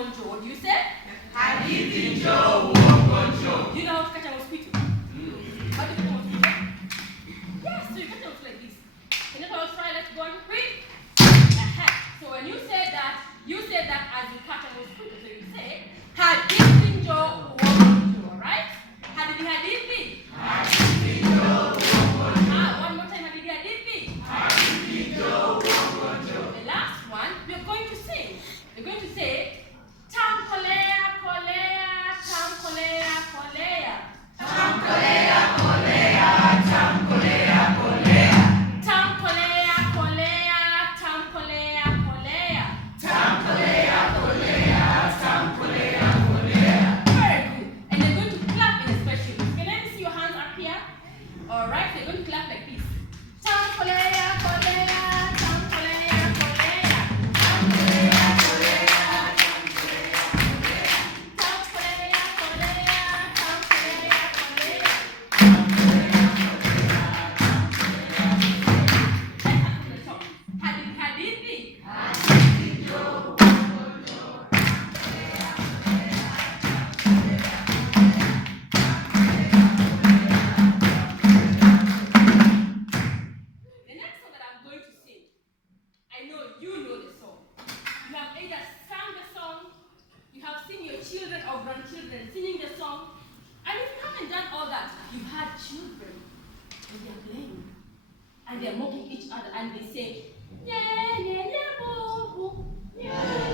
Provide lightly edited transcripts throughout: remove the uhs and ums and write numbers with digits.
wogonjo. What do you say? Hadithi njoo wogonjo. Do you know how to catch a mosquito? How do you catch a mosquito? Yes, so you catch a mosquito like this. Can you try? Let's go and read. So when you say that as you catch a mosquito, so you say hadithi njoo wogonjo, alright? Hadithi. Hadithi njoo wogonjo. One more time, hadithi. Hadithi njoo wogonjo. The last one, we're going to sing. We're going to say tam kolea kolea, tam kolea kolea. Tam kolea kolea, tam kolea kolea. Tam kolea kolea, tam kolea kolea. Tam kolea kolea, tam kolea kolea. Very good. And you're going to clap in a special way. Can I see your hands up here? Alright, so you're going to clap like this. Tam kolea kolea, tam kolea kolea. Tam kolea kolea, tam kolea kolea. Tam kolea kolea, tam kolea kolea. Tam kolea kolea, tam kolea kolea. Let's start from the top. Hadithi. Hadithi njoo wogonjo. The next song that I'm going to sing, I know you know the song. You have either sung the song, you have seen your children or grandchildren singing the song, and if you haven't done all that, you've had children and they're playing and they're mocking each other and they say, "Nye, nye, nye, boo, boo. Nye,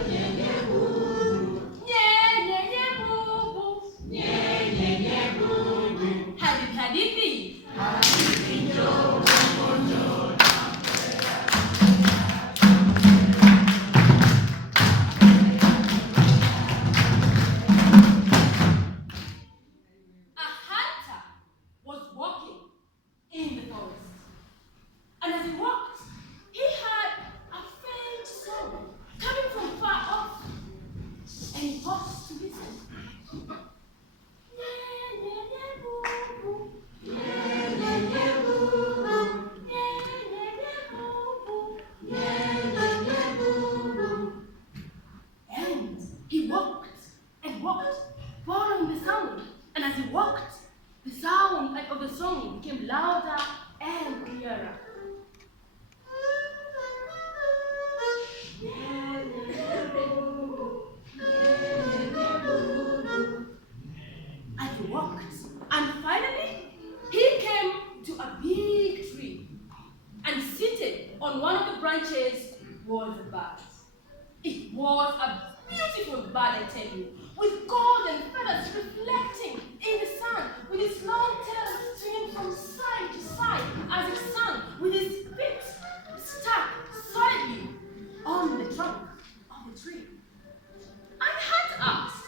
nye, nye, boo, boo. Nye, nye, nye, boo, boo. Nye, nye, nye, boo, boo. Hadithi. Hadithi njoo wogonjo. A hunter was walking in the forest. And as he walked, he heard a faint sound coming from far off. And he paused to listen. Nye, nye, nye, boo, boo. Nye, nye, nye, boo, boo. Nye, nye, nye, boo, boo. Nye, nye, nye, boo, boo. And he walked and walked, following the sound. And as he walked, the sound of the song became louder and clearer. As he walked, and finally, he came to a big tree. And seated on one of the branches was a bird. It was a beautiful bird, I tell you, with golden feathers reflecting in the sun, with its long tail swinging from side to side as it sang, with its feet stuck solidly on the trunk of the tree. I had asked,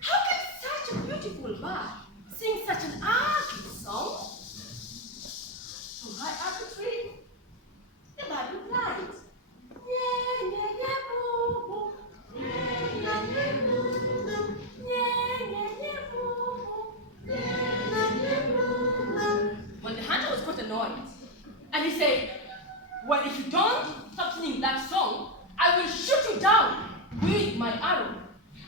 how can such a beautiful bird sing such an ugly song? So high up the tree, the bird replied, "Nye, nye, nye, boo, boo. Nye, nye, nye, boo, boo. Nye, nye, nye, boo, boo. Nye, nye, nye, boo, boo." When the hunter was quite annoyed, and he said, "Well, if you don't stop singing that song, I will shoot you down with my arrow."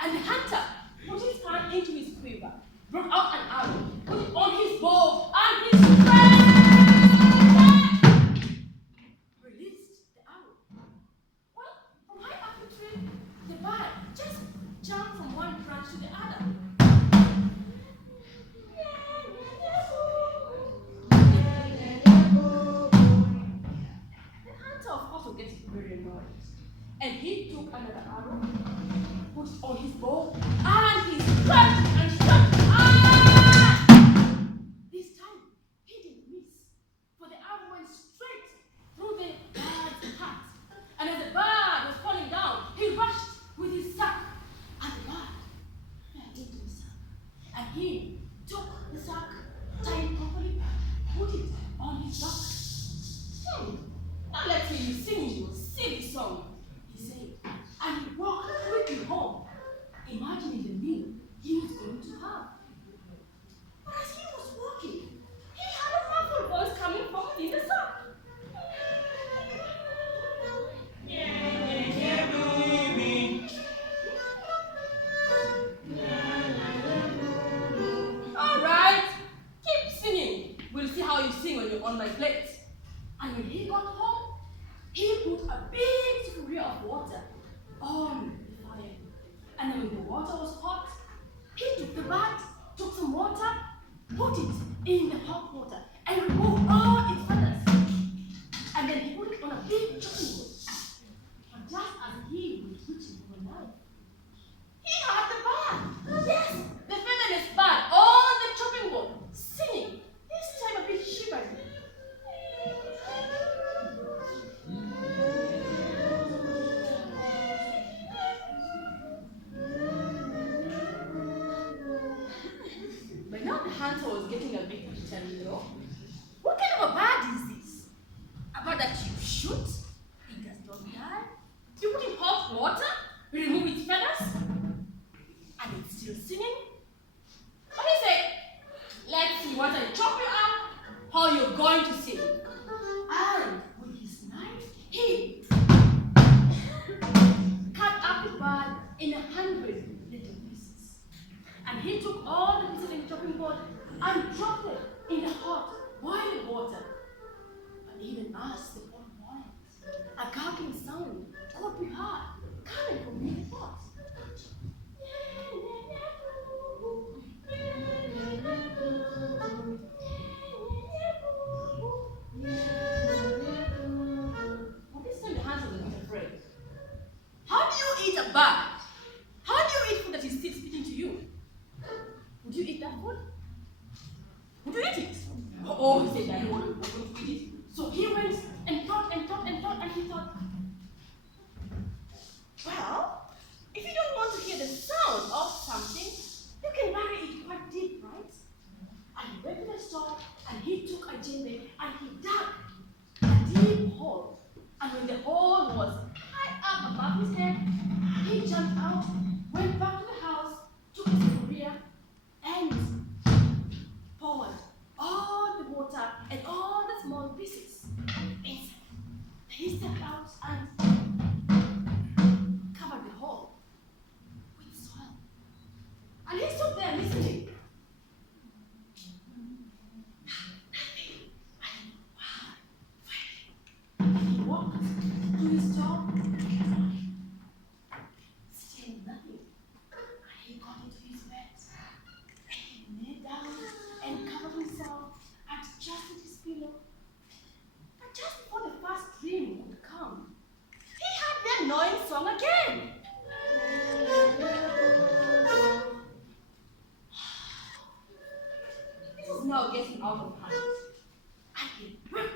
And the hunter put his hand into his quiver, brought out an arrow, put it on his bow, and he released the arrow. Well, from high up the tree, the bird just jumped from one branch to the other. The hunter, of course, will get very annoyed. And he took another arrow, put it on his bow, and he struck and struck. Ah! This time, he didn't miss, for the arrow went straight through the bird's heart. And as the bird was falling down, he rushed with his sack, and the bird fell into the sack. And he took the sack, tied it properly, put it on his back. Now let's hear you sing your silly song, he said. And he walked quickly home, imagining the on my plate. And when he got home, he put a big scoopful of water on the fire. And then when the water was hot, he took the bat, took some water, put it in the hot water, and removed all its feathers. And then he put it on a big chopping board. But just as he was reaching for a knife, he had the bat. Yes, the featherless bat on the chopping board, singing. This time a bit shivering. But now the hunter was getting a bit determined, you know. What kind of a bird is this? A bird that you shoot, it does not die. You put in hot water, you remove its feathers, and it's still singing. What do you say? Let's see what I chop you up, how you're going to sing. And with his knife, he cut up the bird in 100 little pieces. And he took all the pieces in the chopping board and dropped it in the hot, boiling water. But even as the pot boiled, a gargling sound could be heard coming from in the pot. Well, this time the hunter was not afraid. How do you eat a bird? How do you eat food that is still speaking to you? Would you eat that food? Would you eat it? Oh, he said, I don't want to eat it. So he went and thought and thought and thought, and he thought, well, if you don't want to hear the sound of something, you can bury it quite deep, right? And he went to the store, and he took a djembe, and he dug a deep hole. And when the hole was high up above his head, he jumped out, went back to the house, took his career, and poured all the water and all the small pieces inside. He stepped out and covered the hole with soil. And he stood there listening. Nothing. And he walked to his door. Still nothing. And he got into his bed. And he lay down and covered himself and adjusted his pillow. But just before the first dream would come, he heard the annoying song again. This was now getting out of hand. And he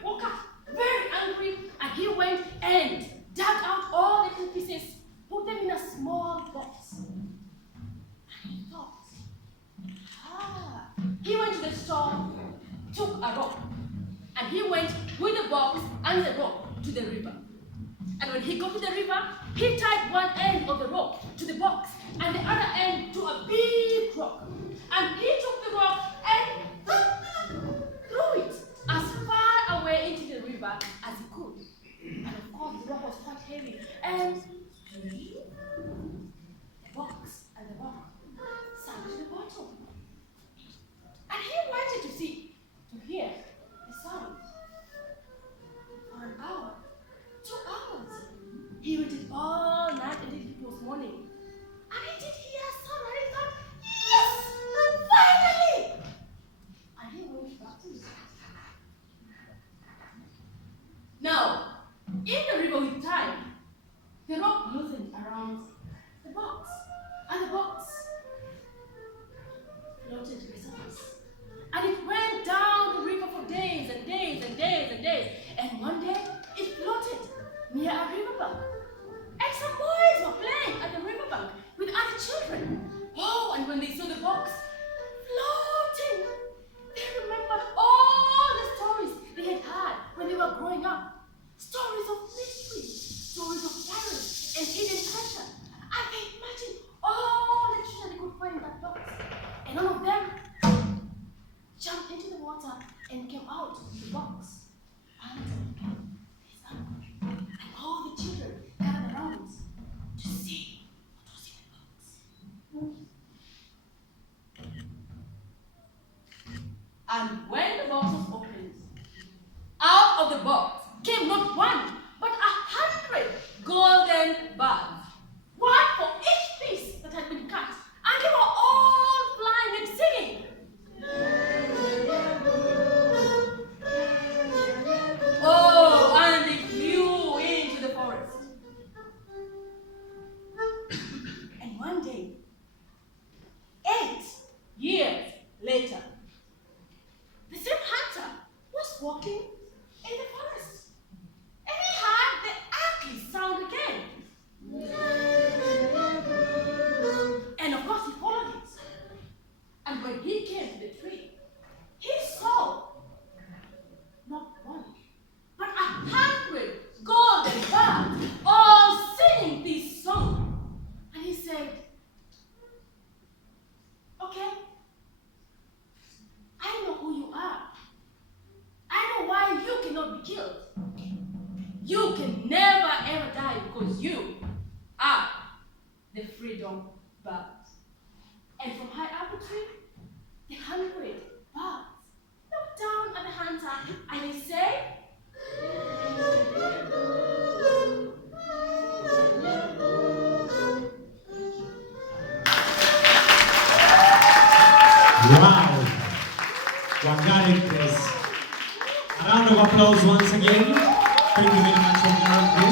woke up very angry, and he went and dug out all the little pieces, put them in a small box. And he thought, he went to the store, took a rope, and he went with the box and the rope to the river. And when he got to the river, he tied one end of the rope to the box and the other end to a big rock. And he took the rock and threw it as far away into the river as he could. And of course, the rock was quite heavy. And the box and the rock sank to the bottom. And he wanted to hear the sound. For an hour, 2 hours, he waited all night until it was morning. And he did hear a sound, and he thought, yes, finally! And he went back to his house. Now, in the river with time, the rock loosened around the box, and the box floated to the surface. And it went down the river for days and days and days and days. And one day, it floated near a riverbank. And some boys were playing at the riverbank with other children. Oh, and when they saw the box floating, they remembered all the stories they had heard when they were growing up. Stories of mystery, stories of pirates and hidden treasure. And they imagined all the treasure they could find in that box. And all of them jumped into the water and came out of the box. And his uncle and all the children gathered around to see what was in the box. And when the box was opened, of the box came not one, but 100 golden birds, one for each piece that had been cut, and they were all flying and singing. Oh, and they flew into the forest. And one day, 8 years later, the same hunter was walking in the forest, and he heard the ugly sound again. And of course he followed it. And when he came to the tree, he saw not one, but 100 golden birds all singing this song. And he said, okay, I know who you are. I know why you cannot be killed. You can never ever die because you are the freedom birds. And from high up the tree, the 100 birds look down at the hunter and they say, Wow! Wangari, please. A round of applause once again. Thank you very much, Wangari.